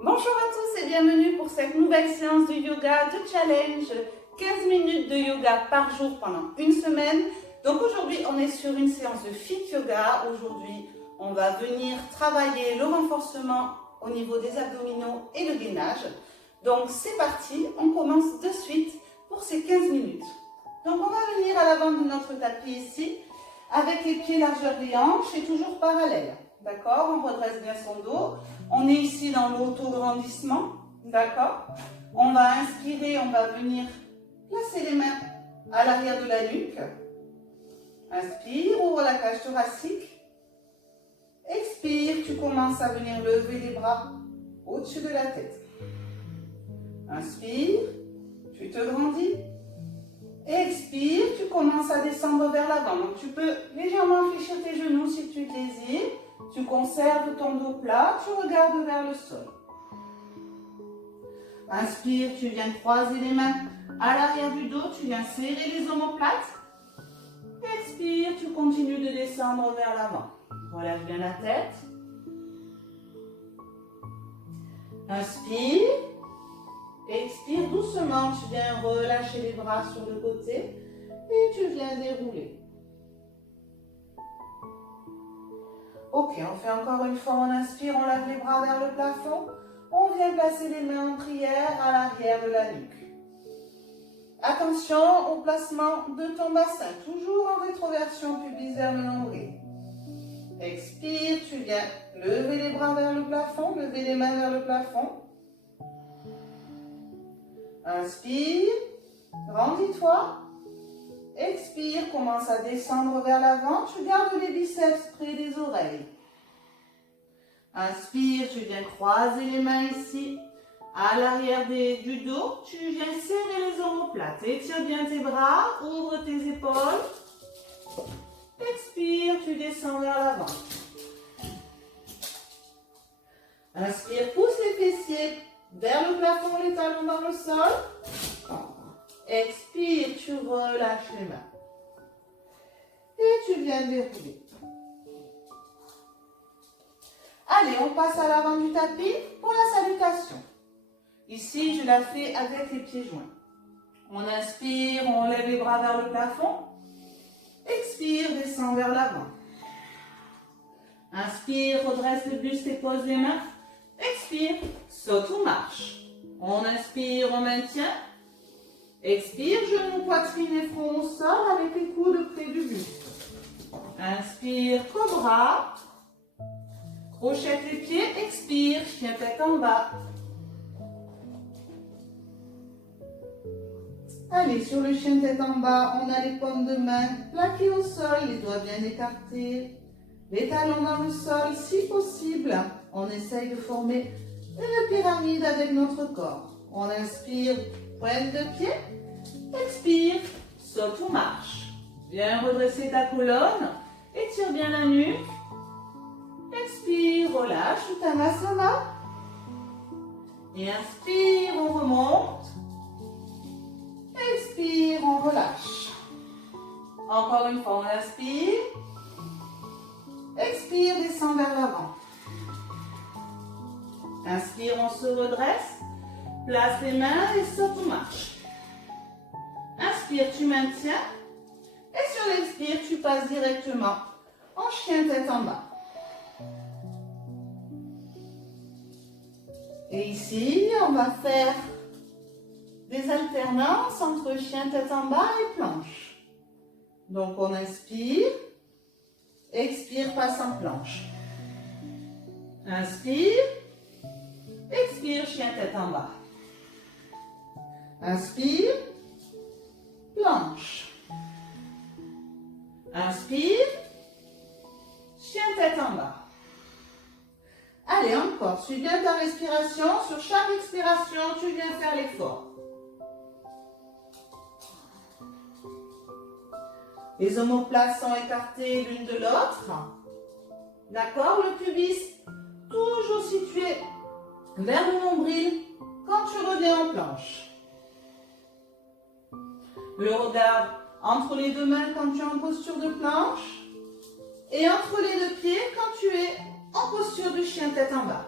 Bonjour à tous et bienvenue pour cette nouvelle séance de yoga, de challenge, 15 minutes de yoga par jour pendant une semaine. Donc aujourd'hui, on est sur une séance de fit yoga. Aujourd'hui, on va venir travailler le renforcement au niveau des abdominaux et le gainage. Donc c'est parti, on commence de suite pour ces 15 minutes. Donc on va venir à l'avant de notre tapis ici, avec les pieds largeur des hanches et toujours parallèles. D'accord? On redresse bien son dos. On est ici dans l'auto-grandissement. D'accord? On va inspirer, on va venir placer les mains à l'arrière de la nuque. Inspire, ouvre la cage thoracique. Expire, tu commences à venir lever les bras au-dessus de la tête. Inspire, tu te grandis. Expire, tu commences à descendre vers l'avant. Donc tu peux légèrement fléchir tes genoux si tu le désires. Tu conserves ton dos plat, tu regardes vers le sol. Inspire, tu viens croiser les mains à l'arrière du dos, tu viens serrer les omoplates. Expire, tu continues de descendre vers l'avant. Relâche bien la tête. Inspire. Expire doucement, tu viens relâcher les bras sur le côté et tu viens dérouler. Ok, on fait encore une fois, on inspire, on lève les bras vers le plafond. On vient placer les mains en prière à l'arrière de la nuque. Attention au placement de ton bassin, toujours en rétroversion pubis vers le nombril. Expire, tu viens lever les bras vers le plafond, lever les mains vers le plafond. Inspire, grandis-toi. Expire, commence à descendre vers l'avant. Tu gardes les biceps près des oreilles. Inspire, tu viens croiser les mains ici, à l'arrière du dos. Tu viens serrer les omoplates. Étire bien tes bras, ouvre tes épaules. Expire, tu descends vers l'avant. Inspire, pousse les fessiers vers le plafond, les talons dans le sol. Expire, tu relâches les mains. Et tu viens dérouler. Allez, on passe à l'avant du tapis pour la salutation. Ici, je la fais avec les pieds joints. On inspire, on lève les bras vers le plafond. Expire, descend vers l'avant. Inspire, redresse le buste et pose les mains. Expire, saute ou marche. On inspire, on maintient. Expire, genoux, poitrine et front au sol avec les coudes près du buste. Inspire, cobra. Crochette les pieds, expire, chien tête en bas. Allez, sur le chien tête en bas, on a les paumes de main plaquées au sol, les doigts bien écartés. Les talons dans le sol, si possible. On essaye de former une pyramide avec notre corps. On inspire, pointe de pied. Expire, saute ou marche. Viens redresser ta colonne. Étire bien la nuque. Expire, relâche, Uttanasana. Et inspire, on remonte. Expire, on relâche. Encore une fois, on inspire. Expire, descend vers l'avant. Inspire, on se redresse. Place les mains et saute ou marche. Inspire, tu maintiens. Et sur l'expire, tu passes directement en chien tête en bas. Et ici, on va faire des alternances entre chien tête en bas et planche. Donc, on inspire. Expire, passe en planche. Inspire. Expire, chien tête en bas. Inspire. Planche. Inspire. Chien tête en bas. Allez, encore. Suis bien ta respiration. Sur chaque expiration, tu viens faire l'effort. Les omoplates sont écartées l'une de l'autre. D'accord? Le pubis toujours situé vers le nombril quand tu reviens en planche. Le regard entre les deux mains quand tu es en posture de planche et entre les deux pieds quand tu es en posture du chien tête en bas.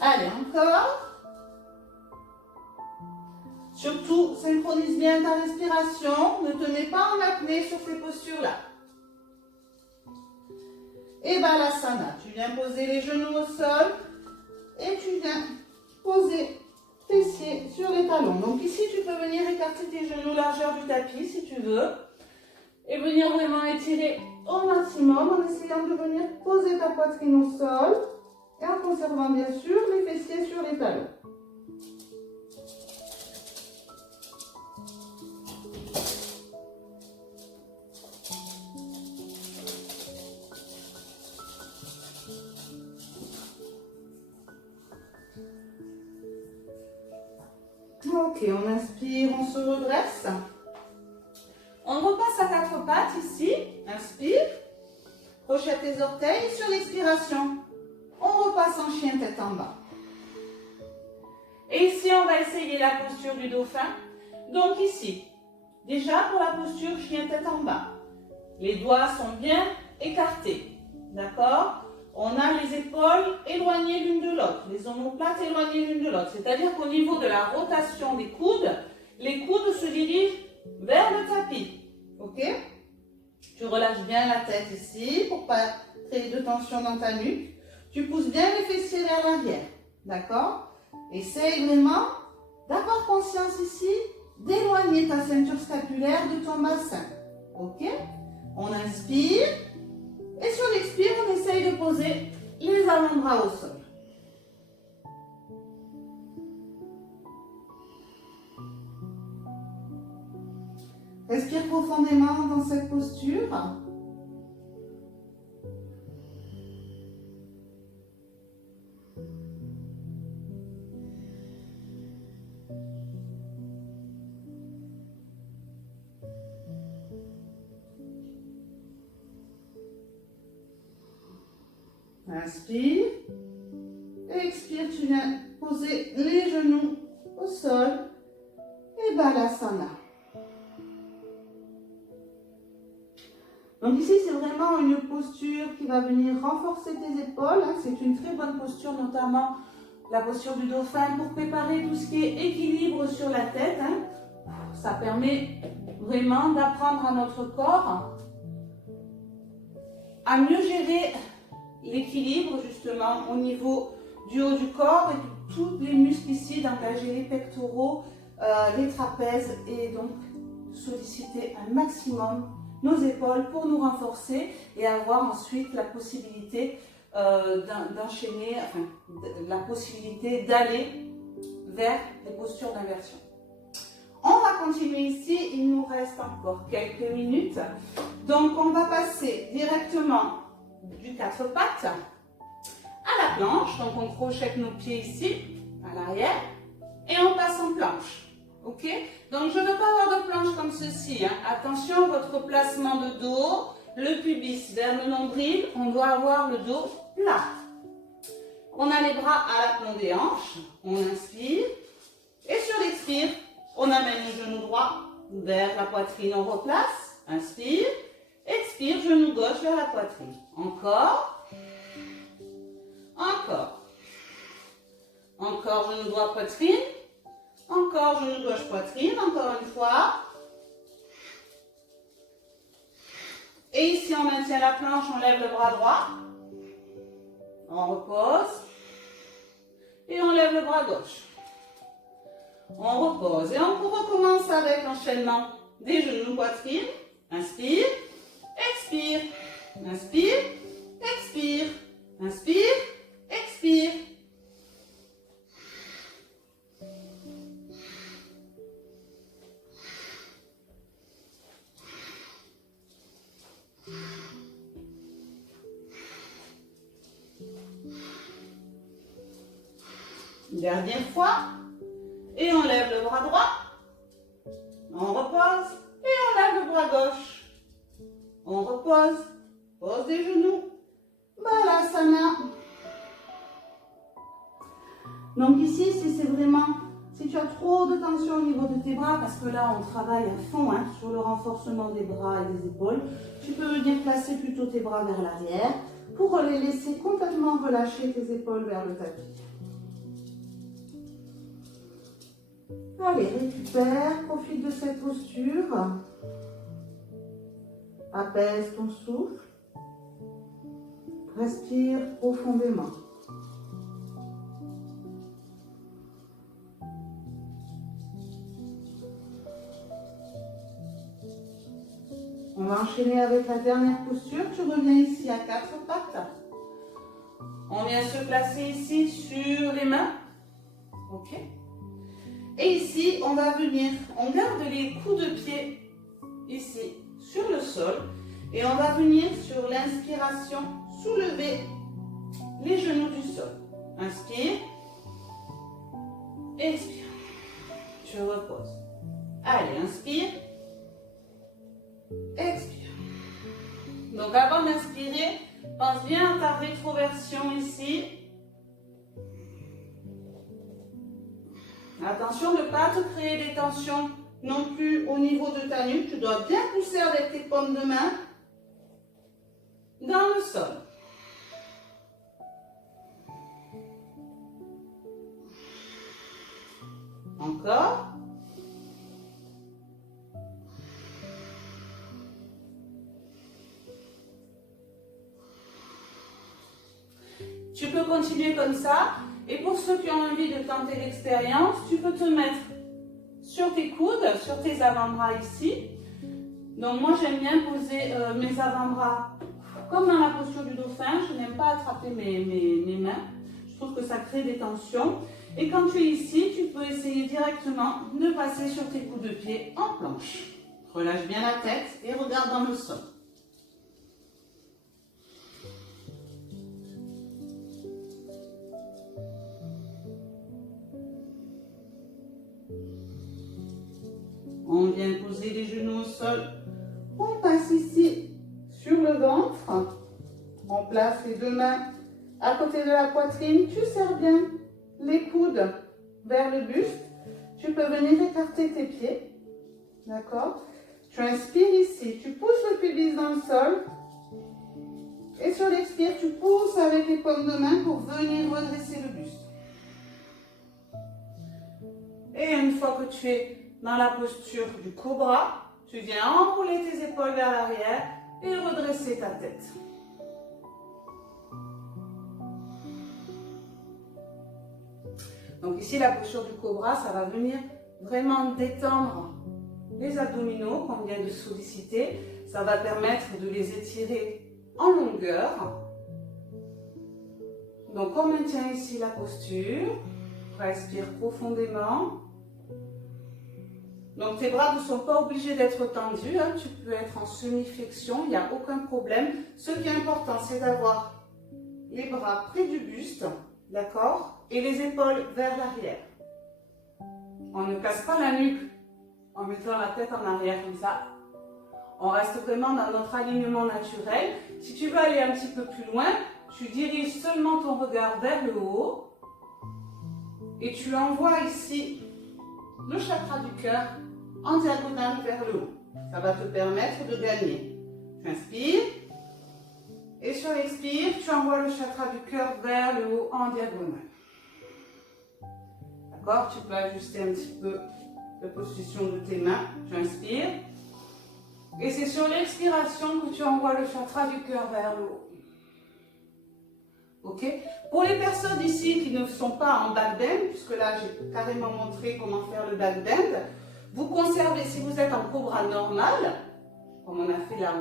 Allez, encore. Surtout, synchronise bien ta respiration. Ne te mets pas en apnée sur ces postures-là. Et Balasana, tu viens poser les genoux au sol et tu viens poser tes pieds sur les talons. Donc ici, tu peux venir écarter tes genoux largeur du tapis si tu veux et venir vraiment étirer au maximum en essayant de venir poser ta poitrine au sol et en conservant bien sûr les fessiers sur les talons. Ok, on inspire, on se redresse. On repasse à quatre pattes ici. Inspire. Crochette tes orteils sur l'expiration. On repasse en chien tête en bas. Et ici, on va essayer la posture du dauphin. Donc ici, déjà pour la posture chien tête en bas, les doigts sont bien écartés. D'accord? On a les épaules éloignées l'une de l'autre, les omoplates éloignées l'une de l'autre. C'est-à-dire qu'au niveau de la rotation des coudes, les coudes se dirigent vers le tapis. Ok? Tu relâches bien la tête ici pour ne pas créer de tension dans ta nuque. Tu pousses bien les fessiers vers l'arrière. D'accord? Essaye vraiment d'avoir conscience ici d'éloigner ta ceinture scapulaire de ton bassin. Ok? On inspire. Et sur l'expire, on essaye de poser les avant-bras au sol. Respire profondément dans cette posture. Inspire. Et expire, tu viens poser les genoux au sol. Et Balasana. Donc ici, c'est vraiment une posture qui va venir renforcer tes épaules. C'est une très bonne posture, notamment la posture du dauphin pour préparer tout ce qui est équilibre sur la tête. Ça permet vraiment d'apprendre à notre corps à mieux gérer l'équilibre justement au niveau du haut du corps et de tous les muscles ici, d'engager les pectoraux, les trapèzes et donc solliciter un maximum nos épaules pour nous renforcer et avoir ensuite la possibilité d'enchaîner, enfin, la possibilité d'aller vers les postures d'inversion. On va continuer ici, il nous reste encore quelques minutes. Donc on va passer directement du quatre pattes à la planche. Donc on crochette nos pieds ici, à l'arrière, et on passe en planche. Ok? Donc je ne veux pas avoir de planche comme ceci. Attention, votre placement de dos, le pubis vers le nombril, on doit avoir le dos plat. On a les bras à l'aplomb des hanches, on inspire, et sur l'expire, on amène le genou droit vers la poitrine, on replace, inspire, expire, genou gauche vers la poitrine. Encore, encore, encore genou droit, poitrine, encore genou gauche, poitrine, encore une fois. Et ici, on maintient la planche, on lève le bras droit, on repose, et on lève le bras gauche. On repose et on recommence avec l'enchaînement des genoux, poitrine. Inspire, expire, inspire, expire, inspire, expire. Dernière fois. Et on lève le bras droit. On repose. Et on lève le bras gauche. On repose. Pose des genoux. Balasana. Donc ici, si tu as trop de tension au niveau de tes bras, parce que là, on travaille à fond sur le renforcement des bras et des épaules, tu peux venir placer plutôt tes bras vers l'arrière pour les laisser complètement relâcher tes épaules vers le tapis. Allez, récupère, profite de cette posture. Apaise ton souffle. Respire profondément. On va enchaîner avec la dernière posture. Tu reviens ici à 4 pattes. On vient se placer ici sur les mains. Ok. Et ici, on va venir, on garde les coups de pied ici sur le sol. Et on va venir sur l'inspiration soulever les genoux du sol. Inspire. Expire. Tu reposes. Allez, inspire. Expire. Donc avant d'inspirer, pense bien à ta rétroversion ici. Attention de ne pas te créer des tensions non plus au niveau de ta nuque. Tu dois bien pousser avec tes paumes de main dans le sol. Encore. Tu peux continuer comme ça. Et pour ceux qui ont envie de tenter l'expérience, tu peux te mettre sur tes coudes, sur tes avant-bras ici. Donc moi j'aime bien poser mes avant-bras comme dans la posture du dauphin. Je n'aime pas attraper mes mains. Je trouve que ça crée des tensions. Et quand tu es ici, tu peux essayer directement de passer sur tes coups de pied en planche. Relâche bien la tête et regarde dans le sol. On vient poser les genoux au sol. On passe ici sur le ventre. On place les deux mains à côté de la poitrine. Tu serres bien les coudes vers le buste. Tu peux venir écarter tes pieds. D'accord? Tu inspires ici. Tu pousses le pubis dans le sol. Et sur l'expire, tu pousses avec les paumes de main pour venir redresser le buste. Et une fois que tu es dans la posture du cobra, tu viens enrouler tes épaules vers l'arrière et redresser ta tête. Donc ici, la posture du cobra, ça va venir vraiment détendre les abdominaux qu'on vient de solliciter. Ça va permettre de les étirer en longueur. Donc on maintient ici la posture. Respire profondément. Donc tes bras ne sont pas obligés d'être tendus, hein. Tu peux être en semi-flexion, il n'y a aucun problème. Ce qui est important, c'est d'avoir les bras près du buste, d'accord, et les épaules vers l'arrière. On ne casse pas la nuque en mettant la tête en arrière comme ça. On reste vraiment dans notre alignement naturel. Si tu veux aller un petit peu plus loin, tu diriges seulement ton regard vers le haut et tu envoies ici le chakra du cœur en diagonale vers le haut. Ça va te permettre de gagner. Tu inspires et sur l'expire, tu envoies le chakra du cœur vers le haut en diagonale. D'accord? Tu peux ajuster un petit peu la position de tes mains. Tu inspires et c'est sur l'expiration que tu envoies le chakra du cœur vers le haut. Ok? Pour les personnes ici qui ne sont pas en back bend, puisque là j'ai carrément montré comment faire le back bend, vous conservez, si vous êtes en cobra normal, comme on a fait là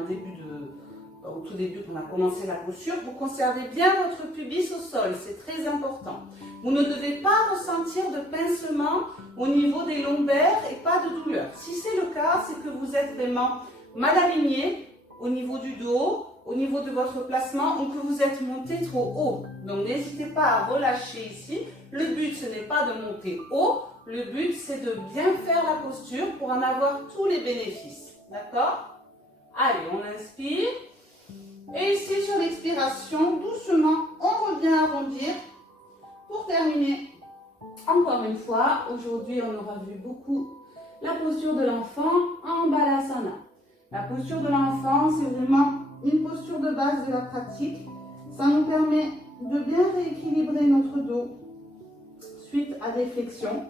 au tout début quand on a commencé la posture, vous conservez bien votre pubis au sol, c'est très important. Vous ne devez pas ressentir de pincement au niveau des lombaires et pas de douleur. Si c'est le cas, c'est que vous êtes vraiment mal aligné au niveau du dos, au niveau de votre placement ou que vous êtes monté trop haut. Donc n'hésitez pas à relâcher ici. Le but ce n'est pas de monter haut, le but c'est de bien faire la posture pour en avoir tous les bénéfices. D'accord? Allez, on inspire. Et ici sur l'expiration, doucement, on revient arrondir. Pour terminer, encore une fois, aujourd'hui on aura vu beaucoup la posture de l'enfant en Balasana. La posture de l'enfant, c'est vraiment une posture de base de la pratique. Ça nous permet de bien rééquilibrer notre dos suite à des flexions.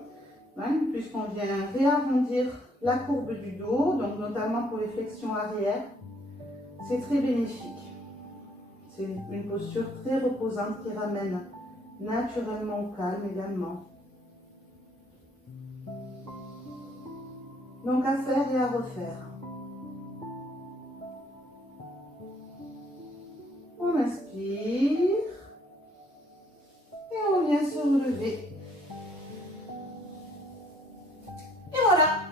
hein, puisqu'on vient réarrondir la courbe du dos, donc notamment pour les flexions arrière. C'est très bénéfique. C'est une posture très reposante qui ramène naturellement au calme également. Donc à faire et à refaire. On inspire et on vient se relever. Et voilà,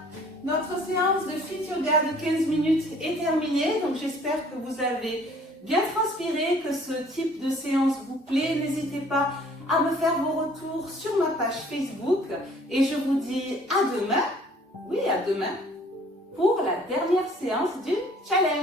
notre séance de Fit Yoga de 15 minutes est terminée. Donc j'espère que vous avez bien transpiré, que ce type de séance vous plaît. N'hésitez pas à me faire vos retours sur ma page Facebook. Et je vous dis à demain, oui à demain, pour la dernière séance du challenge.